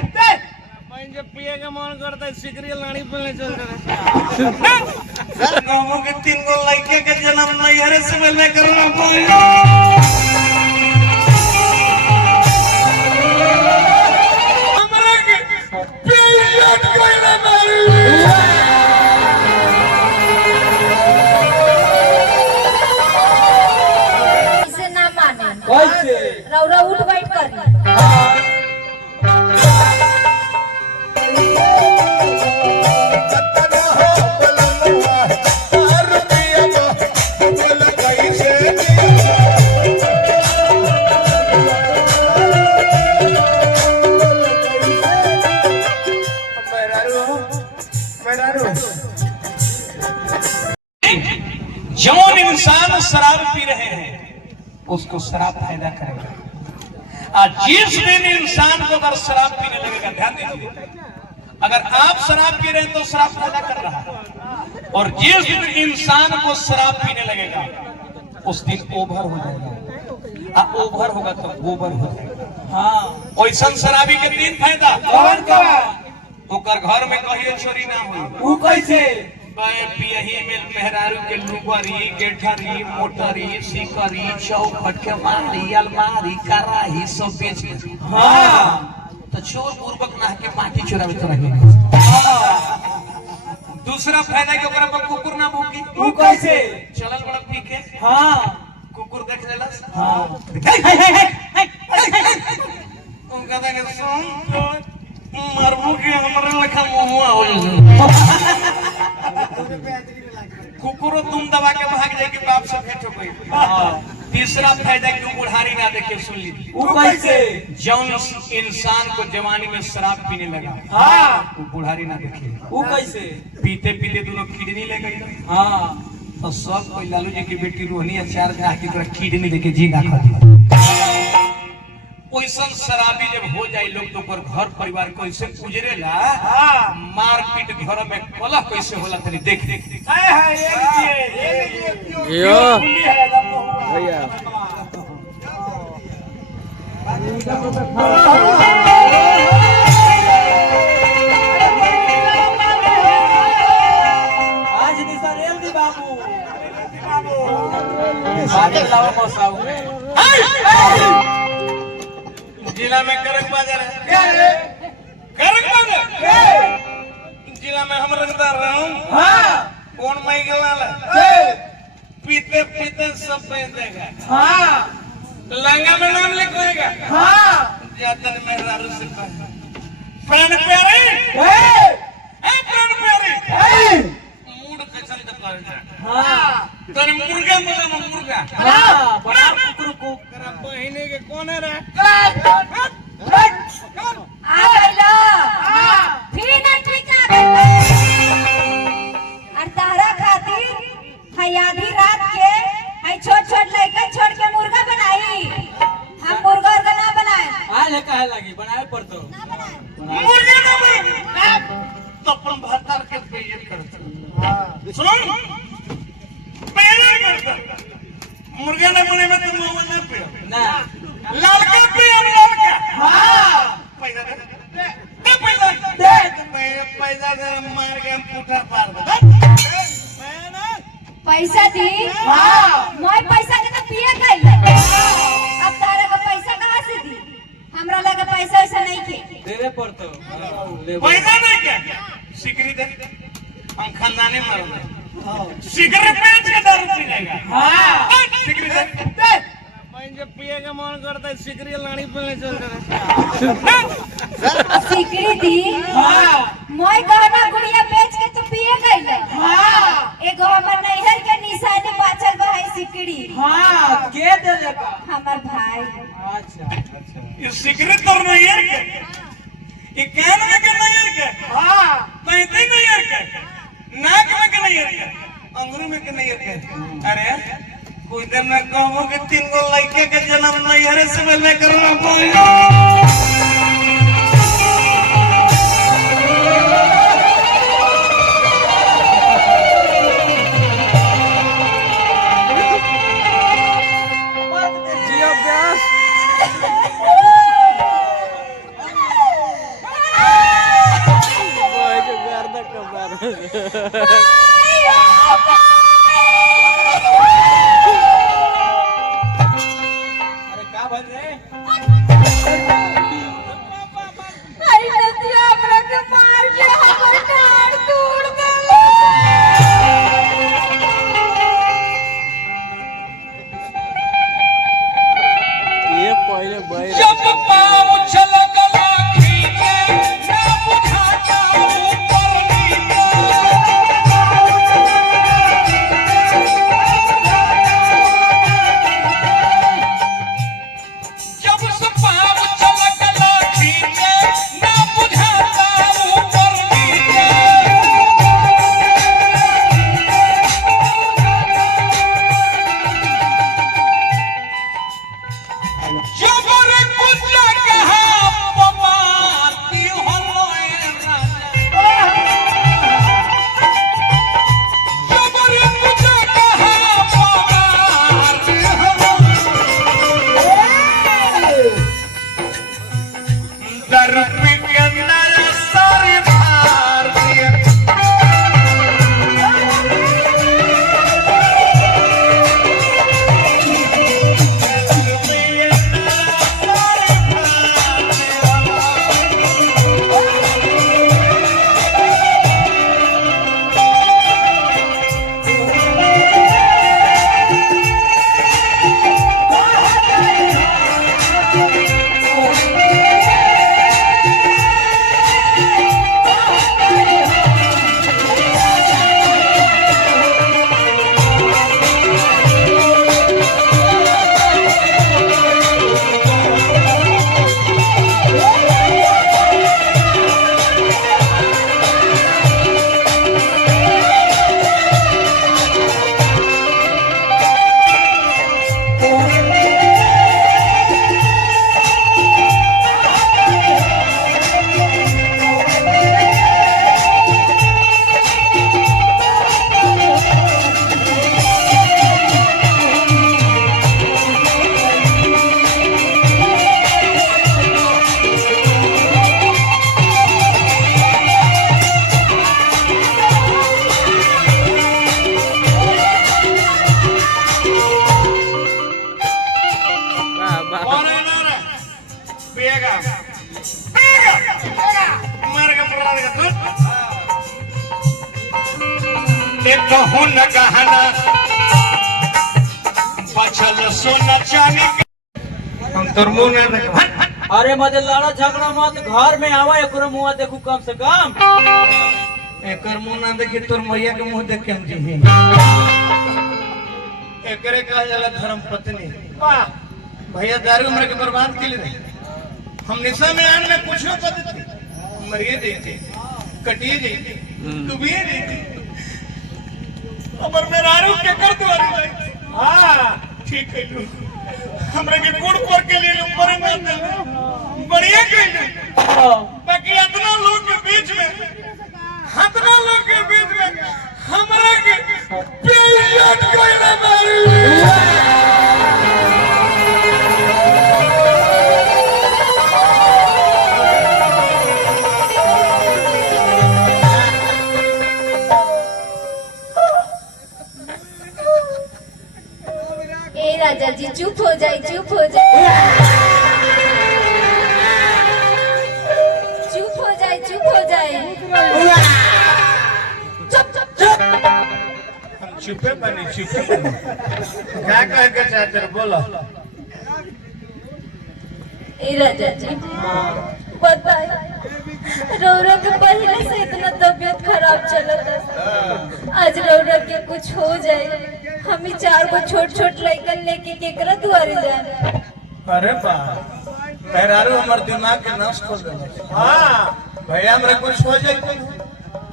जब पिए का मन करता है सिकरी लाड़ी पहले चल रहा गाँव के 3 गो लड़के के जन्म नैहरे से पहले करना पड़ेगा हमरा के पीरियड कोइला मारी इसे ना माने कैसे रौरा उठ बैठ करी जौन इंसान शराब पी रहे हैं उसको शराब फायदा करेगा और जिस दिन इंसान को अगर शराब पीने लगेगा, ध्यान दीजिए, अगर आप शराब पी रहे हैं तो शराब फायदा कर रहा है और जिस दिन इंसान को शराब पीने लगेगा उस दिन ओवर हो जाएगा और ओवर होगा तो गोबर हो जाएगा। हाँ, वैसा शराबी के 3 फायदा कौन का ओकर घर में कहियो चोरी ना हो। वो कैसे पियही में मेहरारू के लुगरी गेठरी मोटरी सिकरी चौखट के मारी अलमारी कराही सब बेच के हाँ तो चोर पूर्वक ना के माटी चुरावे तो रहे। दूसरा फायदा के ओकरा पर कुकुर ना भूकी। वो कैसे चलल बड़ा पी के हाँ कुकुर देख लेलस हाँ उनका देख सुन मरबू के हमरे लखा मुंह हो कुकुरो तुम दबा के भाग जाए कि बाप से भेंट हो गई। तीसरा फायदा कि बुढ़ारी ना देखे, सुन लीजिए। वो कैसे जौन इंसान को जवानी में शराब पीने लगा हाँ वो बुढ़ारी ना देखे। वो कैसे पीते पीते दोनों किडनी ले गई हाँ तो सब कोई लालू जी की बेटी रोहनी अचार खा के किडनी लेके जी ना खा दी। वैसा शराबी जब हो जाए लोग तो पर घर परिवार कैसे गुजरेला मारपीट घर में कलह कैसे होला तनी देख देख भैया आज निसरेल दी बाबू बादल लावा मसाऊ जिला में करक बाजार है करक बाजार जिला में हम रंगदार रहूं हाँ कौन माई गलाल पीते पीते सब पे देगा हाँ लंगा में नाम लिखवाएगा हाँ जातन में रारू से प्राण प्यारे प्राण प्यारे मूड कचन कर हाँ तने मुर्गा बोला मुर्गा हाँ बड़ा कुकुर को तेरा बहिने के कौन है रे आ गइलो फिर ना ठीक आ गइलो और तारा खातिर है आधी रात के है छोट छोट लड़का छोड़ के मुर्गा बनाई। हम मुर्गा और ना बनाए आज है काहे लगी बनाए पर तो ना बनाए मुर्गा ना बने तो अपन भातार के पेयर करते सुनो पेयर करते मुर्गा ना बने में तुम मोहन ना पियो ना लाल का पियो लाल का हाँ पैसा दे पैसा दे पैसा दे मार के हम पुठा पार दे पैसा दी हाँ मैं पैसा के तो पिए गई अब तारा का पैसा कहाँ से दी? हमरा लगे पैसा ऐसा नहीं के देवे पर तो पैसा नहीं क्या सिकरी दे हम खानदानी मारो सिकरी बेच के दारू पी जाएगा हाँ सिकरी दे जब पिए का मन करता है सिकरी लाड़ी पहले चल रहा सिकड़ी दी हाँ मैं गहना गुड़िया बेच के तो पिए गई हाँ एगो हमर नैहर के निशानी बाचल बा है सिकड़ी हाँ के दे देगा हमर भाई अच्छा ये सिकरी तो नहीं है क्या ये कान में के नहीं है क्या हाँ पैंती नहीं है क्या नाक में के नहीं है क्या अंगूर में के नहीं है क्या अरे कोई दिन मैं कहूँ कि 3 गो लड़के के जन्म नैहरे से पहले करना पड़ेगा। अरे का भल रे आई नदिया हमरा के मार के हमर डाढ़ तोड़ देले ये पहले बैर जब पाँव छलकला खींचे ना बुझाता ऊपर नीचे जब से पाँव छलकला खींचे ना बुझाता ऊपर नीचे जबर कुछ कहा पमाती होलोए राजा जबर कुछ कहा पमाती होलोए दर पे कंदर सारी भारतीय Pega! Marga marga tu. देखो हुन गहना पछल सोना चांदी हम तोर मुंह ना देख अरे मजे लड़ा झगड़ा मत घर में आवा एकरो मुंह देखू कम से कम एकर मुंह ना देखी तोर मैया के मुंह देख के हम जी एकरे कहल जाला धर्म पत्नी वाह भैया दारू हमरे के बर्बाद के लिए हम निशा में आन में कुछ न कर देते मरिए देते कटिए देते डूबिए देते अबर मेरा आरोप के कर द्वारी जाते हां ठीक है लू हमरे के गुड़ पर के लिए ऊपर में दे बढ़िया कहले बाकी इतना लोग के बीच में इतना लोग के बीच में हमरा के बेइज्जत कइले मारी राजा जी चुप हो जाए चुप हो जाए चुप हो जाए चुप हो जाए चुप चुप चुप हम चुपे बनी चुपे बनी क्या कह के चाहते बोलो ए राजा जी बताए रौरा के पहले से इतना तबीयत खराब चलता आज रौरा के कुछ हो जाए हम ही 4 गो छोट छोट लड़कन लेके केकरा दुआरे जाए अरे बा मेहरारू हमर दिमाग के नस खोल देले हां भैया हमरा कुछ हो जाए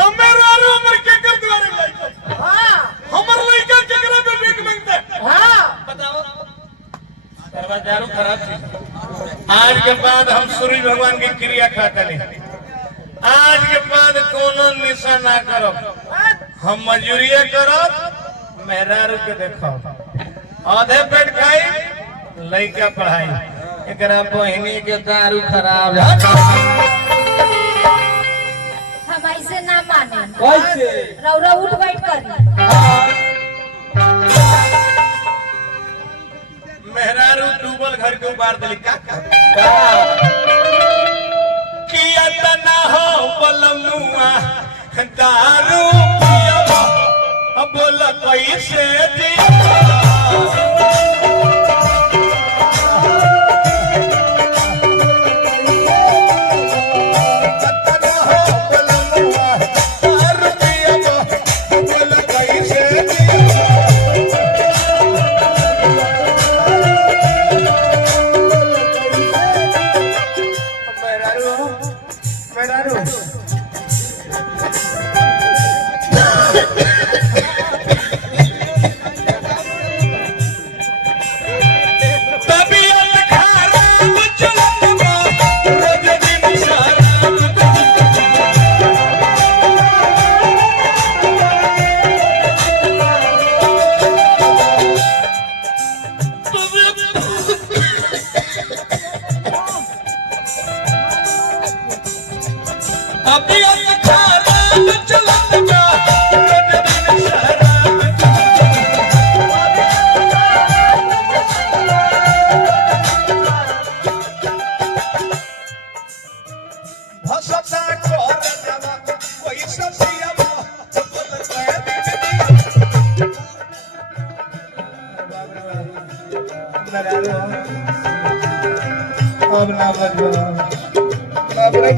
तो मेहरारू हमर केकर दुआरे जाए हां हमर लड़का केकरा पे भीख मांगता हां बताओ सरवा दारू खराब चीज आज के बाद हम सूर्य भगवान की क्रिया खाता नहीं आज के बाद कोनो निशा ना करो हम मजूरिया करो मेहरारू के देखो आधे पेट खाई लइका पढ़ाई एकरा बहिनी के दारू खराब हम ऐसे ना माने कैसे? रौरा उठ बैठ करी। मेहरारू डूबल घर के उबार दिली का किया तना हो बलमुआ दारू पिया अब बोल कैसे जी अब ना बजो अब रे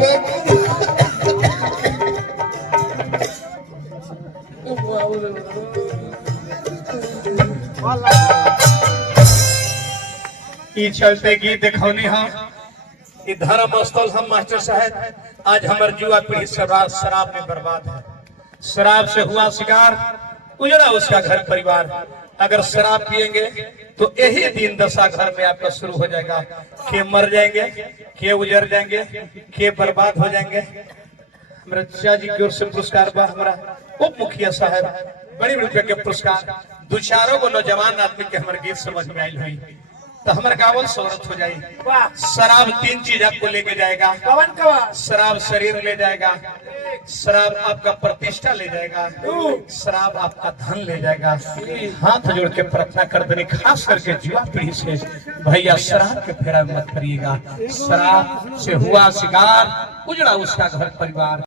ई चलते गीत देखौनी हम ई धर्म स्थल हम मास्टर साहब आज हमार युवा पीढ़ी शराब में बर्बाद है। शराब से हुआ शिकार, उजड़ा उसका घर परिवार। अगर शराब पिएंगे तो यही दिन दशा घर में आपका शुरू हो जाएगा। के मर जाएंगे, के उजड़ जाएंगे, के बर्बाद हो जाएंगे। हमारे चाचा जी की ओर से पुरस्कार बा, हमारा उप मुखिया साहब बड़ी रुपये के पुरस्कार। दो चारों को नौजवान आदमी के हमारे गीत समझ में आई हुई तो हमारे गावल शोहरत हो जाए। शराब 3 चीज आपको लेके जाएगा। कवन कवन? शराब शरीर ले जाएगा, शराब आपका प्रतिष्ठा ले जाएगा, शराब आपका धन ले जाएगा। हाथ जोड़ के प्रार्थना कर देने खास करके युवा पीढ़ी से, भैया शराब के फेरा मत करिएगा। शराब से हुआ शिकार, उजड़ा उसका घर परिवार।